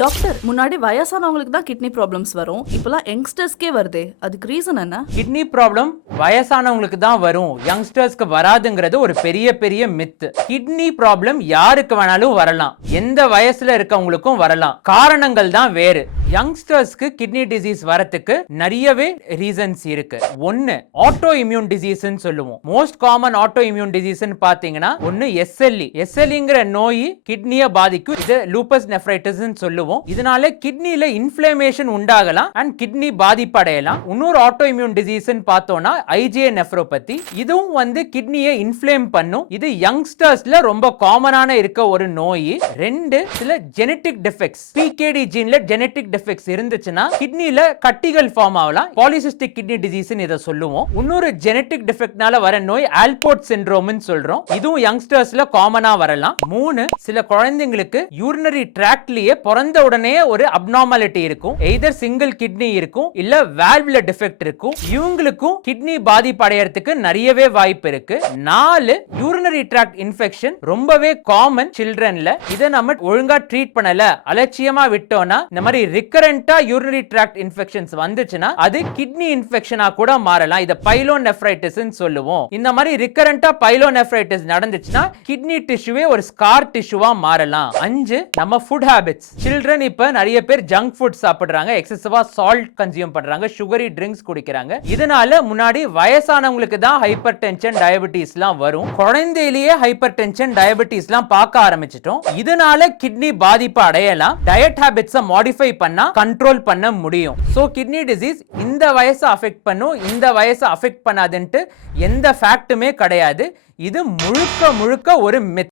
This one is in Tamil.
டாக்டர், முன்னாடி வயசானவங்களுக்கு தான் கிட்னி ப்ராப்ளம்ஸ் வரும், இப்பெல்லாம் யங்ஸ்டர்ஸ்க்கே வருதே, அதுக்கு ரீசன் என்ன? கிட்னி ப்ராப்ளம் வயசானவங்களுக்கு தான் வரும், யங்ஸ்டர்ஸ்க்கு வராதுங்கிறது ஒரு பெரிய மித்து. கிட்னி ப்ராப்ளம் யாருக்கு வேணாலும் வரலாம், எந்த வயசுல இருக்கவங்களுக்கும் வரலாம். காரணங்கள் தான் வேறு. யங்ஸ்டர்ஸ்க்கு கிட்னி டிசீஸ் வரத்துக்கு நிறையவே ரீசன்ஸ் இருக்கு. ஒன்னு ஆட்டோ இம்யூன் டிசீஸ்னு சொல்லுவோம். மோஸ்ட் காமன் ஆட்டோ இம்யூன் டிசீஸ்னு பாத்தீங்கன்னா ஒன்னு எஸ்எல்இ. எஸ்எல்இங்கிற நோய் கிட்னியை பாதிக்கும். இது லூபஸ் நெஃப்ரைட்டிஸ்னு சொல்லுவோம். இதனால கிட்னில இன்ஃப்ளமேஷன் உண்டாகலாம் அண்ட் கிட்னி பாதிப்படையலாம். இன்னொரு ஆட்டோ இம்யூன் டிசீஸ்னு பார்த்தோம்னா ஐஜிஏ நெஃப்ரோபதி. இதுவும் கிட்னியை இன்ஃப்ளேம் பண்ணும். இது யங்ஸ்டர்ஸ்ல ரொம்ப காமனான இருக்க ஒரு நோய். ரெண்டு, சில ஜெனடிக் டிஃபெக்ட்ஸ், பிகேடி ஜீன்ல ஜெனடிக் டிஃபெக்ட்ஸ் இருந்துச்சுன்னா கிட்னில கட்டிகள் ஃபார்ம் ஆகலாம். பாலிசிஸ்டிக் கிட்னி டிசீஸ்னு இத சொல்லுவோம். இன்னொரு ஜெனடிக் டிஃபெக்ட்னால வர நோய் ஆல்போர்ட் சிண்ட்ரோம்னு சொல்றோம். இதுவும் யங்ஸ்டர்ஸ்ல காமனா வரலாம். மூணு, சில குழந்தைங்களுக்கு யூரினரி ட்ராக்ட்லயே பிறந்த உடனே ஒரு அப்நார்மாலிட்டி இருக்கும். எய்தர் சிங்கிள் கிட்னி இருக்கும் இல்ல வால்வ்ல டிஃபெக்ட் இருக்கும். இவங்களுக்கும் கிட்னி பாதிப்படையறதுக்கு நிறையவே வாய்ப்பு இருக்கு. நாலு, யூரினரி ட்ராக்ட் இன்ஃபெக்ஷன் ரொம்பவே காமன் சில்ட்ரன்ல. இதை நம்ம ஒழுங்கா ட்ரீட் பண்ணல, அலட்சியமா விட்டோம்னா இந்த மாதிரி ரிகரண்டா யூரினரி ட்ராக்ட் இன்ஃபெக்ஷன்ஸ் வந்துச்சுன்னா அது கிட்னி இன்ஃபெக்ஷனா கூட மாறலாம். இத பைலோநெஃப்ரைட்டிஸ்னு சொல்லுவோம். இந்த மாதிரி ரிகரண்டா பைலோநெஃப்ரைட்டிஸ் நடந்துச்சுன்னா கிட்னி டிஷ்யூவே ஒரு ஸ்கார் டிஷ்யூவா மாறலாம். அஞ்சு, நம்ம ஃபுட் ஹாபிட்ஸ். சில்ட்ரன் இப்ப நிறைய பேர் ஜங்க் ஃபுட் சாப்பிடுறாங்க, எக்ஸசிவா சால்ட் கன்சியூம் பண்றாங்க, சுகரி ட்ரிங்க்ஸ் குடிக்கிறாங்க. இதனால முன்னாடி வயசானவங்களுக்கு தான் ஹைப்பர் டென்ஷன், டயபெட்டிஸ்லாம் வரும். குழந்தையிலேயே ஹைப்பர் டென்ஷன், டயபெட்டிஸ்லாம் பார்க்க ஆரம்பிச்சிட்டோம். இதனால கிட்னி பாதிப்பு அடையலாம். டயட் ஹாபிட்ஸை மாடிஃபை பண்ணா கண்ட்ரோல் பண்ண முடியும். சோ கிட்னி டிசீஸ் இந்த வயசை அஃபெக்ட் பண்ணும், இந்த வயசை அஃபெக்ட் பண்ணாதுன்ட்டு எந்த ஃபேக்ட்டுமே கிடையாது. இது முழுக்க ஒரு மித்.